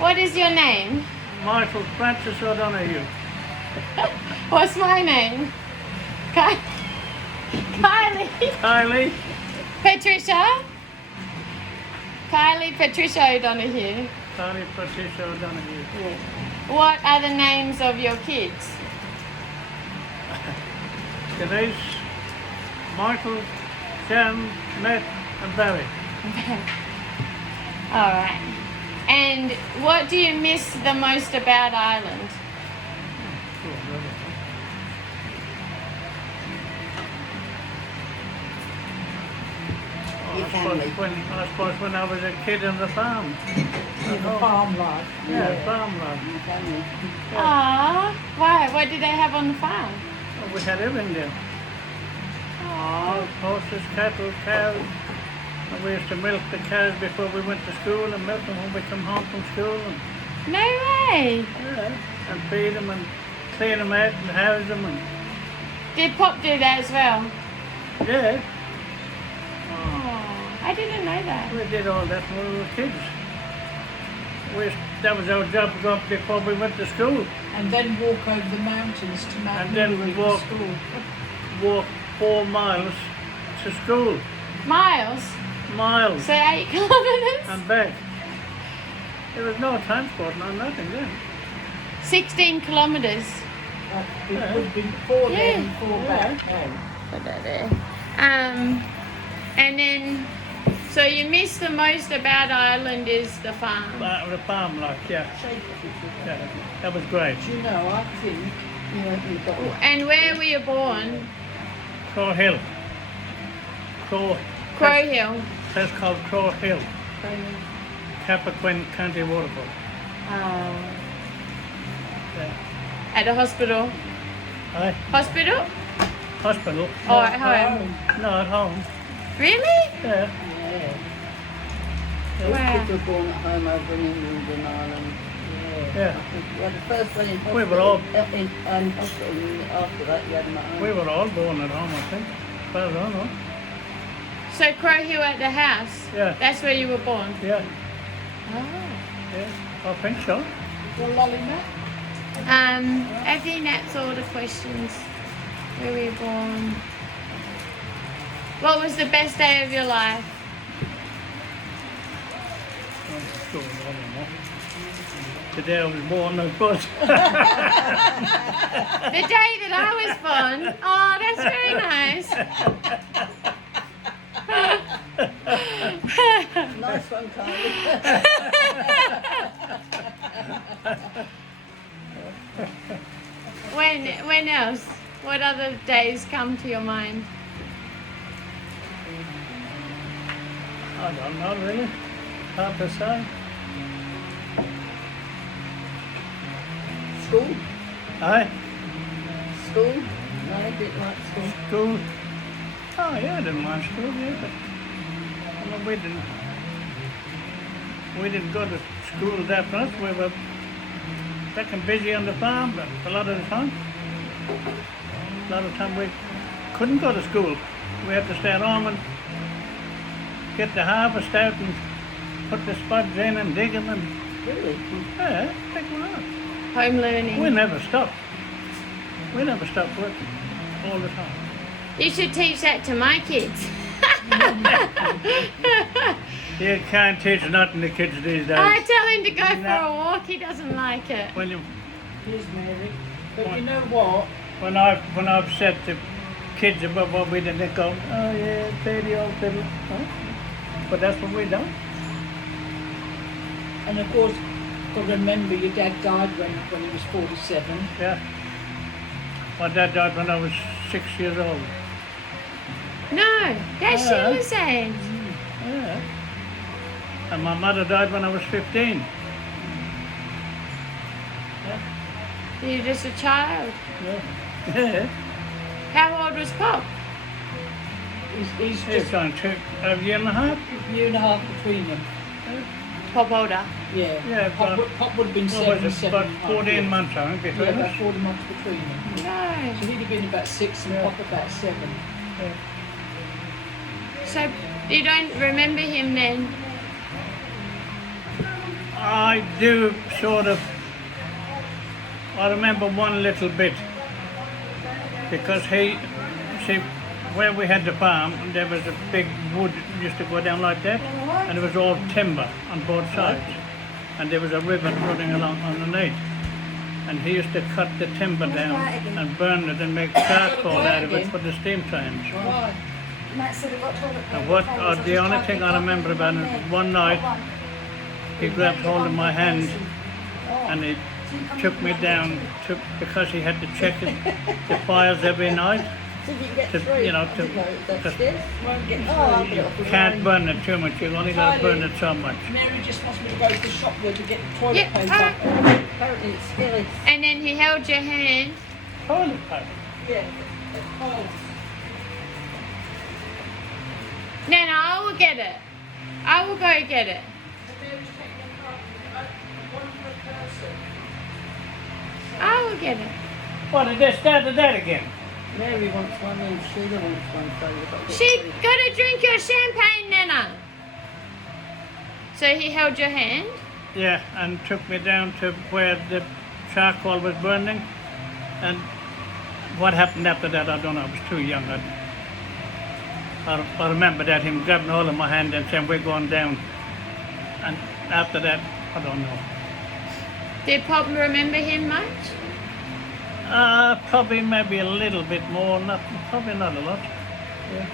What is your name? Micheal Francis O'Donoghue. What's my name? Kylie. Kylie. Patricia. Kylie Patricia O'Donoghue. Kylie Patricia O'Donoghue. What are the names of your kids? Denise, Michael, Shan, Matt and Barry. All right. And what do you miss the most about Ireland? Your family. I suppose when I was a kid on the farm. The farm life. Yeah, farm life. Your family. Aww. Why? What did they have on the farm? Well, we had everything there. Aww. Horses, cattle, cows. And we used to milk the cows before we went to school and milk them when we come home from school. And, No way. yeah, and feed them and clean them out and house them. And, Did Pop do that as well? yeah, Oh, I didn't know that. we did all that when we were kids. That was our job to go up before we went to school. And then walk over the mountains to Mount And then we Newry to school. walk 4 miles to school. Miles? Miles So 8 kilometers? and back. There was no transport, no nothing then. 16 kilometers. It would be 4 there and 4 Yeah. back. Put that there. And then, so you miss the most about Ireland is the farm. The farm life, yeah. Shake it. Yeah, that was great. Do you know, I think you've got And where were you born? Crow Hill. Crow Hill. That's called Crow Hill. Cappoquin County Waterford. Oh. Yeah. At a hospital. Aye. Hospital? Hospital. Or at home? No, at home. Really? Yeah. Yeah. Wow. Kids were born at home over in England and Ireland. Yeah. You had the first one in hospital. We were all- in hospital, and after that you had them at home. We were all born at home, I think. As far as I know. So Crow Hill at the house? Yeah. That's where you were born? Yeah. Oh. Yeah. I think so. Well, lolly Matt. I think that's all the questions. Where were you born? What was the best day of your life? I don't know. The day I was born, of course. The day that I was born. Oh, that's very nice. Nice one, Kylie. When else? What other days come to your mind? I don't know really. Hard to say. School? Aye. School? No, I didn't like school. School. Oh yeah, I didn't mind school, yeah, but well, we didn't go to school that much. We were back and busy on the farm, but a lot of the time. A lot of the time we couldn't go to school. We had to stay at home and get the harvest out and put the spuds in and dig them and Really? yeah, take them out. Home learning. We never stopped. We never stopped working all the time. You should teach that to my kids. You can't teach nothing to kids these days. I tell him to go for No. a walk. He doesn't like it. When you Here's Mary. But you know what? when I've said to kids about what we did, they go, oh yeah, dirty old fiddle. Huh? But that's what we done. And of course, got to remember your dad died when he was 47. Yeah. My dad died when I was 6 years old. No, that's Yeah. Sheila's age. Yeah. And my mother died when I was 15. You're just a child. Yeah. How old was Pop? He's It's just on a year and a half. a year and a half between them. Pop older. Yeah. Yeah, Pop, about- Pop would have been What was 7, it? About 14 months, I think, Yeah, between about us. 40 months between them. No. So he'd have been about 6 and Yeah. Pop about 7. Yeah. So you don't remember him then? I I do sort of. I remember one little bit because where we had the farm, there was a big wood used to go down like that, and it was all timber on both sides, and there was a river running along underneath. And he used to cut the timber down and burn it and make charcoal out of it for the steam trains. Why? And the only thing I remember about it, one night he grabbed hold of my hand and he took me down because he had to check the fires every night. You can't burn it too much, you've only got to burn it so much. Mary just wants me to go to the shop there to get toilet Yep, paper. Apparently it's still. And then he held your hand. Toilet paper? Yeah, it's cold. No, I will get it. I will go get it. I will get it. What, did they started that again? Mary wants one and Sheila wants one, so you've got to get She three. got to drink your champagne, Nana. So he held your hand. Yeah, and took me down to where the charcoal was burning. And what happened after that, I don't know. I was too young. I remember that, him grabbing hold of my hand and saying, we're going down. And after that, I don't know. Did Pop remember him much? Probably maybe a little bit more, probably not a lot. Yeah,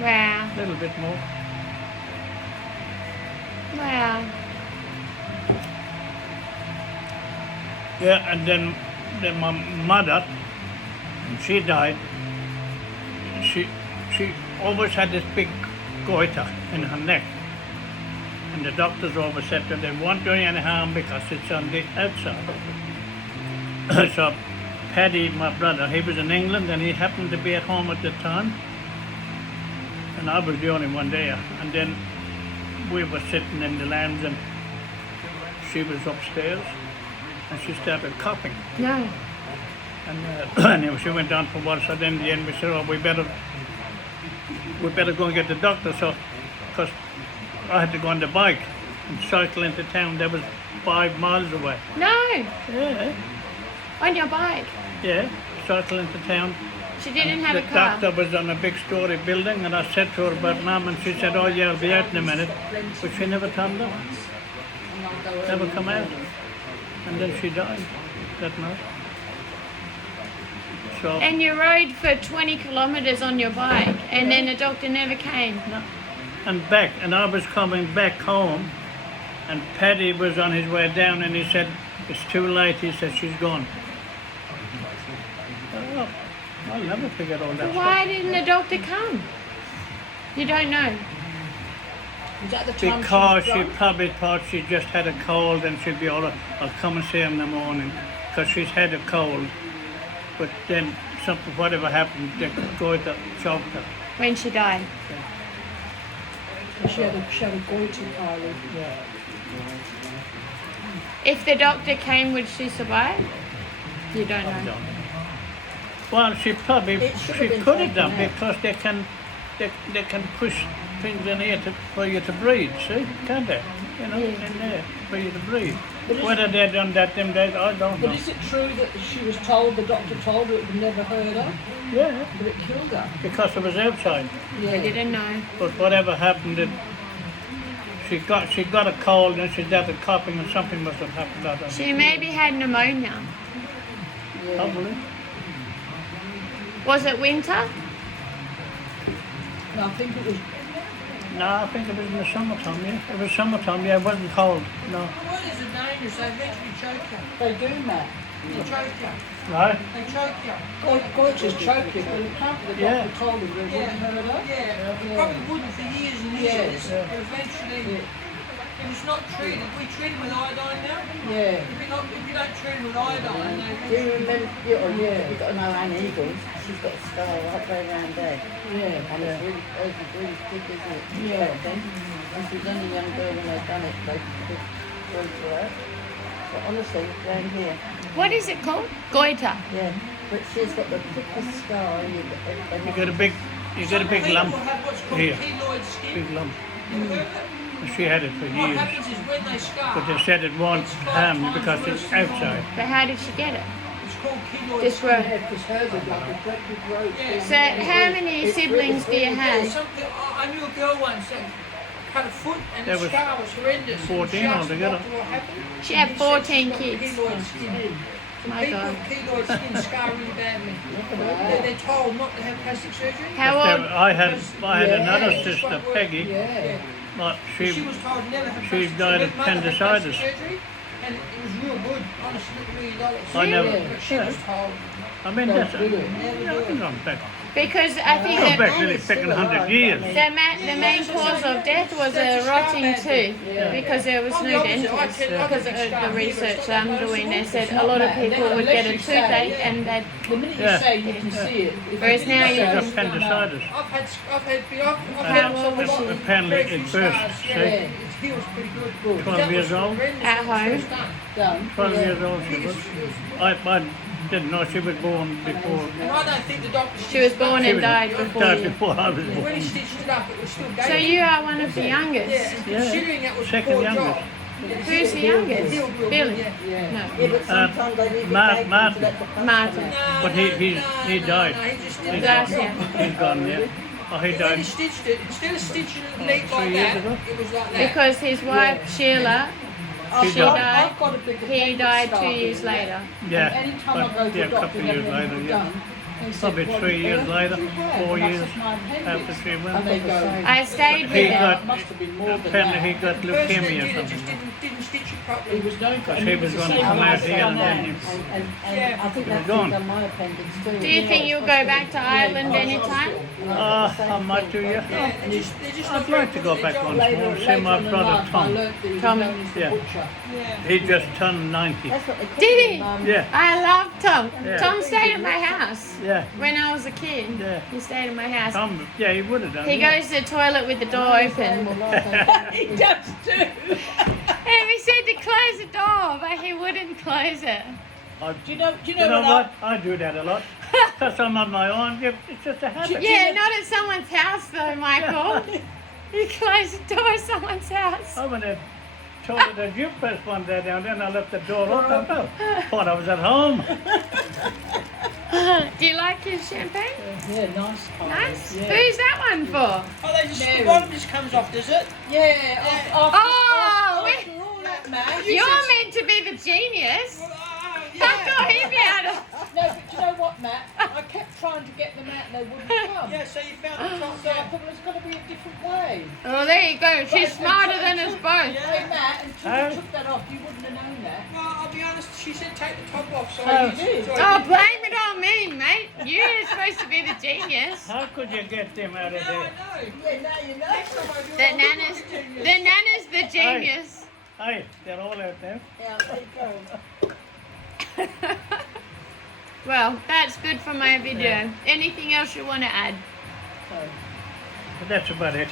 Wow. a little bit more. Wow. Yeah, and then my mother, when she died, she always had this big goiter in her neck. And the doctors always said that they won't do any harm because it's on the outside. So Paddy, my brother, he was in England and he happened to be at home at the time. And I was the only one there. And then we were sitting in the lounge and she was upstairs and she started coughing. No. And anyway, she went down for water. So then in the end we said, oh, we better go and get the doctor. So, because I had to go on the bike and cycle into town. That was 5 miles away. No. Yeah, On your bike. yeah, cycle into town. She didn't have The a car. doctor was on a big story building and I said to her about Mum and she said, oh yeah, I'll be out in a minute. But she never turned up, never come out. And then she died that night. So, And you rode for 20 kilometres on your bike, and then the doctor never came. no. And I was coming back home and Paddy was on his way down and he said, it's too late, he said, she's gone. Oh, I'll never forget all that Why didn't the doctor come? You don't know. Is that the stuff. time Because she she was drunk? probably thought she just had a cold and she'd be all right, I'll come and see her in the morning. Because she's had a cold. But then something, whatever happened, they go to choked her. When she died. She had a goiter, Kylie. Yeah. If the doctor came, would she survive? You don't I know. don't know. Well, she probably It should have she been could have done taken out. because they can push things in here for you to breathe. See, can't they? You know, Yeah. in there for you to breathe. But is Whether they done that them days, I don't But know. is it true that she was told, the doctor told her it would never hurt her, Yeah, but it killed her? because it was outside. I didn't know. But whatever happened, she got a cold and she started coughing and something must have happened. I don't know. She maybe had pneumonia. Yeah. Probably. Was it winter? No, I think it was. No, I think it was in the summertime. Yeah, it was summertime. Yeah, it wasn't cold. No. What is it dangerous? They eventually choke you. They do, Matt. They choke you. Right? They choke you. Goiter's choking, but apparently the Yeah. doctor told her it wouldn't hurt her. Yeah. It probably wouldn't for years and years. Yeah. But eventually, if it's not treated, we treat them with iodine now. Yeah. If you don't treat them with iodine, Do they you remember? You've got to know Anne Eagles. She's got a scar right there around there, Yeah. and it's really thick, isn't it? Yeah. Then, and she was only a young girl when they done it. They did for her. But honestly, round here, What is it called? Goiter. yeah. But she's got the thickest scar. You got a big lump People have what's called here. keloid skin. Big lump. You heard of it? She had it for What years. happens is when they scar, But they said it won't harm you because it's outside. But how did she get it? it's called keloid This skin. road. Yeah, because hers is like a great big road. Yeah. So how many siblings do you Yeah, have? I knew a girl once that cut a foot and There the was scar was horrendous. 14 And she asked the altogether. doctor what happened. She had He said 14 she's got kids. Keloid skin. My People God. with keloid skin scar really badly. They're told not to have plastic surgery. How But old? I had another Yeah, it just sister, won't work. Peggy, Yeah. but She she was told never have she plastic died of surgery. Her mother had plastic appendicitis. surgery, and it was real good. Honestly, $1 million. I never. But she was told I mean, Don't that's do it. nothing on back. Because I think Go that back really picking 100 years. the main cause of death was a rotting tooth because there was I'm the no opposite. dentist. I Because of can the scar research here, that I'm but it's not doing, they noticeable. said It's a not lot of bad. people Then would get a unless you say, toothache yeah. and they'd. The minute you Yeah. say you can see it. If Whereas you now say you it, can- it's come out. Appendicitis. I've had How old some was lot she? of Apparently very it few burst, scars. see? Yeah, it heals pretty good. Good. 12 years old. At home? Done. 12 Yeah. years old she was. I didn't know she was born before. And I don't think the doctor. She was born She and was died before died you. before I was When he born. stitched it up, it was still gaping. So you are one of the Yeah, youngest. and Yeah. considering that was a Second poor youngest. job. Who's the youngest? Healed real good, Billy. yeah. Yeah. No. Yeah, but sometimes they leave it vacant Martin. to let the pus Martin. come out. But he died. No, he just did He's that Last gone. year. He's gone, yeah. Oh, he When he died. stitched it, instead of stitching it neat 3 like years that, ago? it was like that. Because his wife Sheila, She she died. died. I've got a big He died 2 scar years here. later. Yeah, And anytime I go but to yeah, a a doctor couple and of years have later, everything yeah. done, they said, Probably "Well, 3 years where later, have you had?" 4 And I years said, "My appendix." after she And went. they go, I stayed He with her. got- "It must have been more than Apparently he that." got The person that leukemia or did it just something. didn't stitch it He properly. was going for Because and he it was the gonna same come way out as here and my then nan. you- And I think He was that's gone. done my appendix too. Do you think you'll go back to Ireland anytime? I might do, yeah. Yeah, they're just I'd not like to very go good at back their once job. more, see my brother Tom. Tommy. Yeah. Yeah. He just turned 90. That's what they call Did it, he? Mum. Yeah, I love Tom. Yeah. Tom stayed at my house yeah. when I was a kid. Yeah. He stayed at my house. Tom, yeah, he would have done He it. goes to the toilet with the door open. He does too. And we said to close the door, but he wouldn't close it. Do you know You know what? what? I do that a lot. Because I'm on my own. It's just a habit. Yeah, not at someone's house though, Michael. You close the door at someone's house. I went and told her that you pressed one day down there and I left the door open. I thought I was at home. Do you like your champagne? Yeah, nice. Colours. Nice. Yeah. Who's that one for? Oh, they just, Mary. the bottom just comes off, does it? Yeah. Oh, After all that, man. You're meant to be the genius. Oh, How got him out of? No, but you know what, Matt? I kept trying to get them out and they wouldn't come. Yeah, so you found the top So I there. thought there's got to be a different way. Oh, there you go. She's smarter than us both. Hey, Matt, until Huh? you took that off, you wouldn't have known that. Well, I'll be honest, she said take the top off, so Oh, I you used did? so Oh, I did. blame it on me, mate. You're supposed to be the genius. How could you get them out of Now I there? know. Yeah, now you know. Next time I do it, The I'll look nana's, like a genius. the nana's the genius. Hey, they're all out there. Yeah, there you go. Well, that's good for my video. Anything else you want to add? But that's about it.